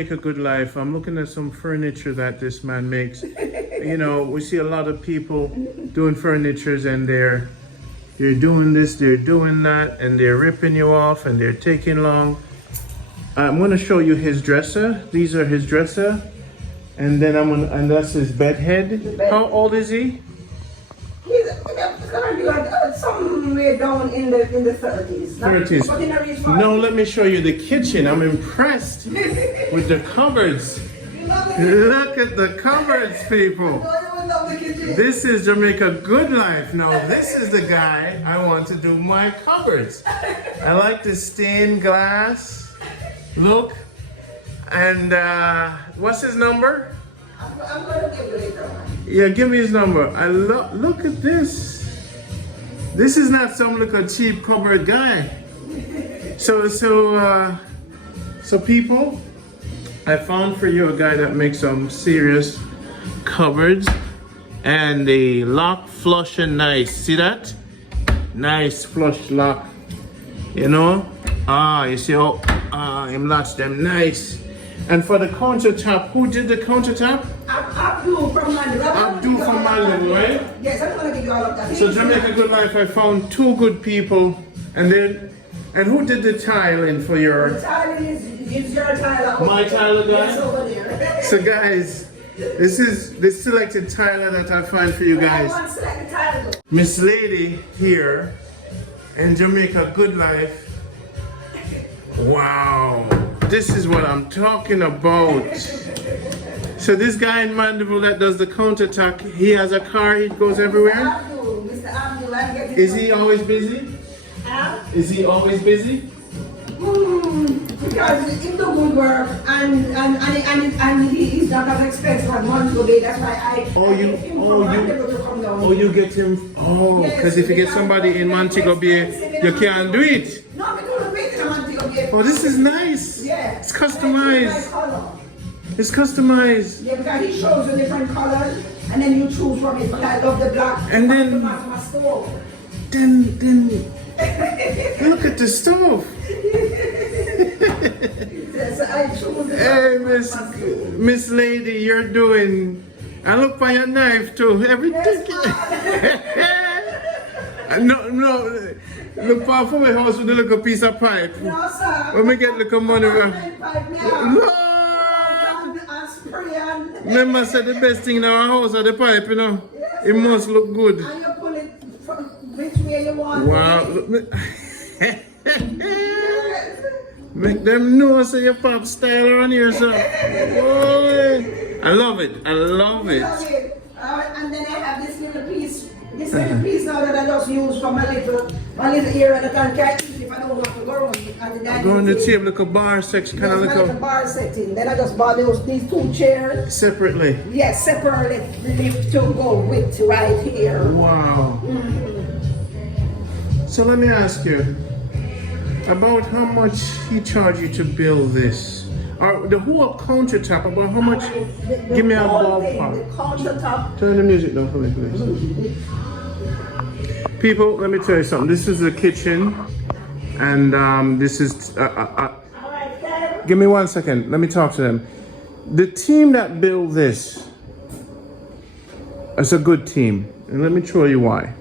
Jamaica Good Life, I'm looking at some furniture that this man makes. You know, we see a lot of people doing furnitures and they're doing this, they're doing that, and they're ripping you off and they're taking long. I'm gonna show you his dresser. These are his dresser. And then and that's his bed head. How old is he? He's gonna be like somewhere down in the 30s. 30s. No, let me show you the kitchen. I'm impressed with the cupboards. Look at the cupboards, people. This is Jamaica Good Life. Now, this is the guy I want to do my cupboards. I like the stained glass look. And what's his number? I'm gonna give you later on. Yeah, give me his number. Look at this. This is not some little cheap cupboard guy. So people, I found for you a guy that makes some serious cupboards, and they lock, flush, and nice. See that? Nice flush lock. You know? You see how him latch them nice. And for the countertop, who did the countertop? Abdul from Mandeville. Abdul from Mandeville, right? Yes, I'm gonna give you all of that. So Jamaica Good Life, I found two good people, and who did the tiling for your? The tiling is your tiler. My tiler guy. Yes, over there. So guys, this is the selected tiler that I find for you guys. Miss Lady here in Jamaica Good Life. Wow, this is what I'm talking about. So this guy in Mandeville that does the countertop, he has a car, he goes everywhere? Mr. Abdul, is he always busy? Is he always busy? Because he do good work and he's not as expensive as months a day. That's why you get him. Oh, because if you get somebody in Montego Bay, you can't do it. No, we don't make it in Montego Bay. Oh, this is nice. Yeah. It's customized. It's customized. Yeah, because he shows you different colors and then you choose from it. But I love the black. And then look at the stove. Hey, Miss Lady, you're doing. And look for your knife too. Everything. No. Look for my house with a little piece of pipe. No, sir. When we get little money. No. Remember, said the best thing in our house are the pipe, you know. Yes, it must look good. And you pull it from which way you want. Wow. Make them know say your pop style around here, sir. Boy. I love it. I love it. And then I have this little piece. This little piece now that I just use for my little area that I can eat if I don't want to go on it. Go on the table, like a bar section, kind of like a bar setting. Then I just bought these two chairs. Separately? Yes, separately lift to go with right here. Wow. So let me ask you, about how much he charged you to build this? Or the whole countertop, about how much? Give me a ballpark. The countertop. Turn the music down for me, please. People, let me tell you something. This is the kitchen, and this is. Give me 1 second. Let me talk to them. The team that built this is a good team, and let me show you why.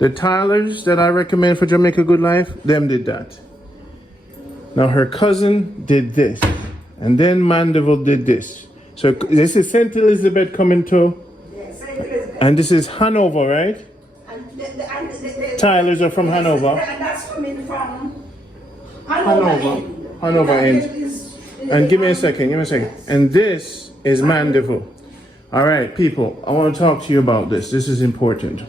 The tilers that I recommend for Jamaica Good Life, them did that. Now her cousin did this, and then Mandeville did this. So this is St. Elizabeth coming to, Yes, St. Elizabeth. And this is Hanover, right? And the Tilers are from Hanover. And that's coming from Hanover end. And give me a second. And this is Mandeville. All right, people, I want to talk to you about this. This is important.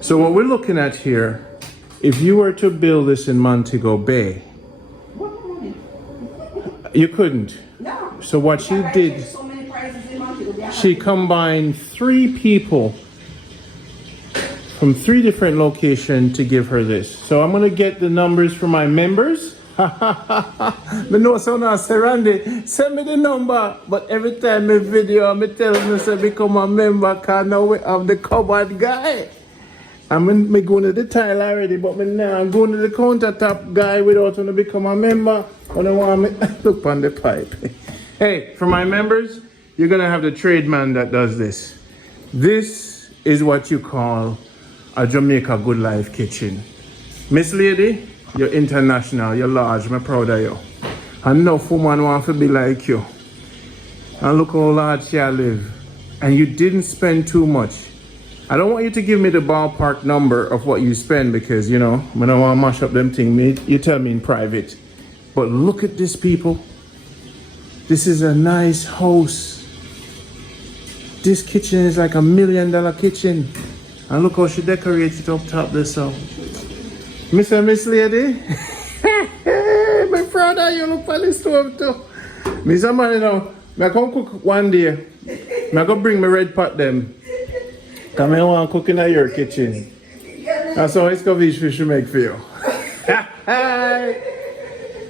So what we're looking at here, if you were to build this in Montego Bay, you couldn't. No. So what she did, she combined 3 people from 3 different locations to give her this. So I'm gonna get the numbers for my members. Me know so now say Randy, send me the number. But every time me video, me tell me say become a member, cause now we have the cupboard guy. I'm going to the tile already, but me now I'm going to the countertop guy without want to become a member. I don't want me look on the pipe. Hey, for my members, you're gonna have the tradesman that does this. This is what you call a Jamaica Good Life kitchen. Miss Lady, you're international, you're large, I'm proud of you. Enough woman want to be like you. And look how large you live. And you didn't spend too much. I don't want you to give me the ballpark number of what you spend because, you know, when I want to mash up them things, you tell me in private. But look at this, people. This is a nice house. This kitchen is like $1 million kitchen. And look how she decorates it up top there, so. Miss Lady. My brother, you look for the stove too. Me somebody now, I come cook one day. I go bring my red pot them. Come here, I want to cook in your kitchen. That's how escovitch fish you make for you.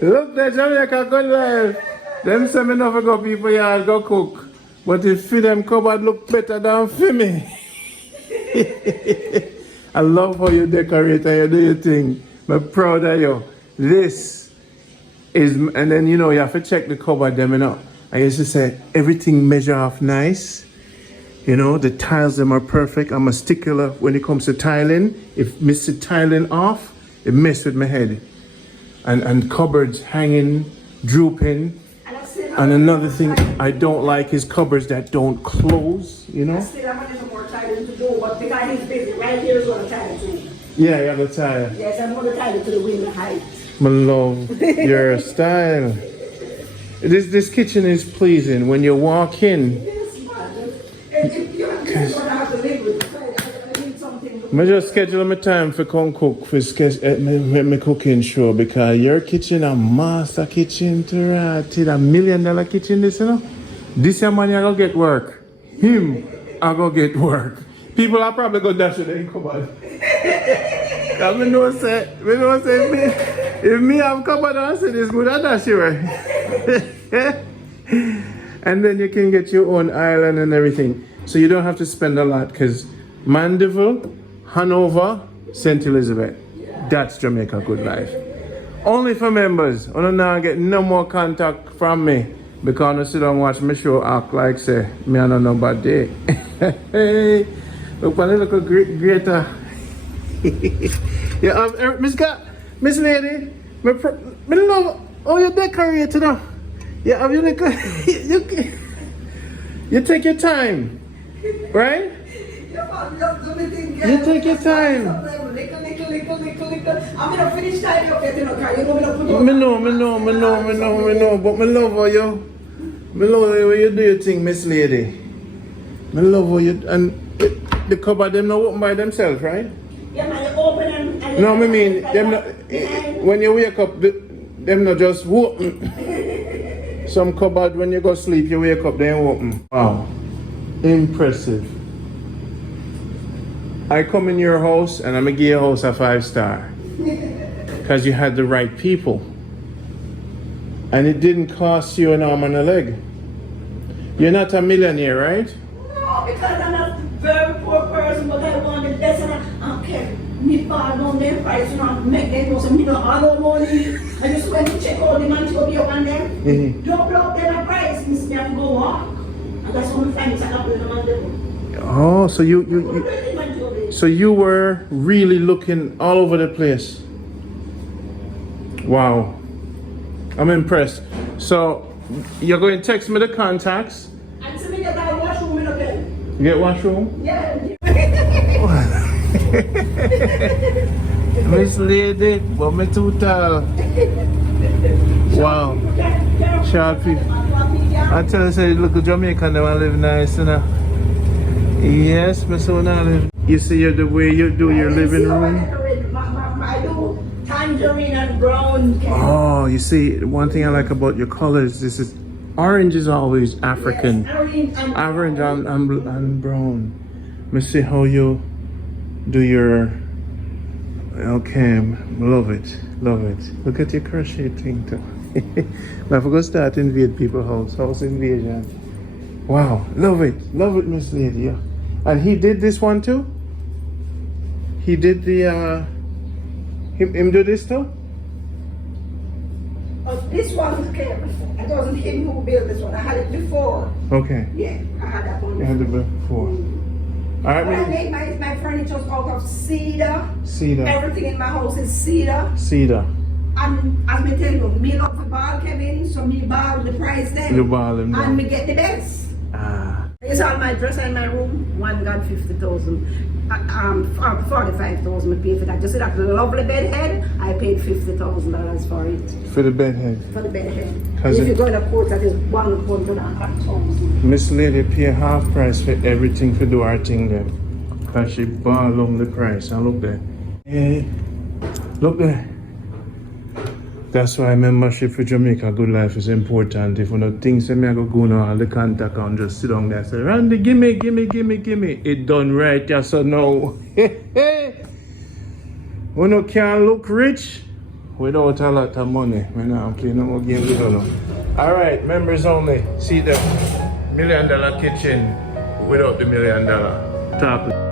Look, the Jamaica Good Life. Them say me never go people yard go cook. But if for them cupboard look better than for me. I love how you decorate and you do your thing. I'm proud of you. This is, and then you know you have to check the cupboard them, you know. I used to say everything measure off nice. You know, the tiles them are perfect. I'm a stickler when it comes to tiling. If miss the tiling off, it mess with my head. And cupboards hanging, drooping. And another thing I don't like is cupboards that don't close, you know? I still have a little more tiling to do, but because he's busy, right here is what I'm trying to do. Yeah, you have a tile. Yes, I'm going to tie it to the window height. My love, your style. This kitchen is pleasing when you walk in. Yes, man. And you're going to have to live with it. I need something to I just schedule my time for come cook for my cooking show because your kitchen a master kitchen to right. It's $1 million kitchen this, you know. This man I go get work. Him I go get work. People are probably go dash it in cupboard. Cause me know say if me have cupboard and say this good I dash you right. And then you can get your own island and everything. So you don't have to spend a lot because Mandeville, Hanover, St. Elizabeth. That's Jamaica Good Life. Only for members. I don't now get no more contact from me because I sit down and watch my show act like say me I don't know about day. Hey, look for a little greater. Yeah, Miss Lady, me love how you decorate now. Yeah, have you you take your time, right? You take your time. I'm gonna finish tidying up that, you know, Me know, but me love how you, me love how you do your thing, Miss Lady. Me love how you, and the cupboard them not open by themselves, right? Yeah, man, you open and no, I mean, them not, when you wake up, them not just open. Some cupboard when you go sleep, you wake up, they ain't open. Wow, impressive. I come in your house and I'm gonna give your house a 5-star because you had the right people and it didn't cost you an arm and a leg. You're not a millionaire, right? No, because I'm a very poor person, but I want the best and I okay. Me bad on their price, you know, make them go some, you know, I don't money. I just went to check all the money to be up on them. Double up their price, means they have to go walk. And that's what my friends are up with the Mandeville. Oh, so you were really looking all over the place. Wow, I'm impressed. So you're going to text me the contacts. And so me get a washroom in a bed. You get washroom? Yeah. Miss Lady, but me too tall. Wow. Short people. I tell you, say, look at Jamaican, they want to live nice, you know. Yes, my son, I live. You see the way you do your living room? I do tangerine and brown. Oh, you see, one thing I like about your colors, this is, orange is always African. Yes, orange and brown. Let me see how you do your, okay, love it. Look at your crochet thing too. I forgot to start invade people's house invasion. Wow, love it, Miss Lady. Yeah. And he did this one too? He did the, him do this too? This one came before. It wasn't him who built this one. I had it before. Okay. Yeah, I had that one You had before. it before. All right, But I Mrs. made my furniture out of cedar. Cedar. Everything in my house is cedar. Cedar. And as me tell you, me love the ball, Kevin, so me ball the price then. You ball them down. And me get the best. Ah. It's all my dresser in my room. One got 50,000. 45,000 I paid for that. You see that lovely bed head? I paid $50,000 for it. For the bed head. For the bed head. Has If it- you go in a quote, that is 100,000. Miss Lady pay half price for everything for do our thing then. Cause she ball on the price. And look there. Hey, look there. That's why membership for Jamaica Good Life is important. If you don't think so, me I go on all the contact and just sit down there and say, Randy, gimme. It done right, yes or no. We no can look rich without a lot of money. We not play no more games with you. Alright, members only. See the $1 million kitchen without the $1 million top.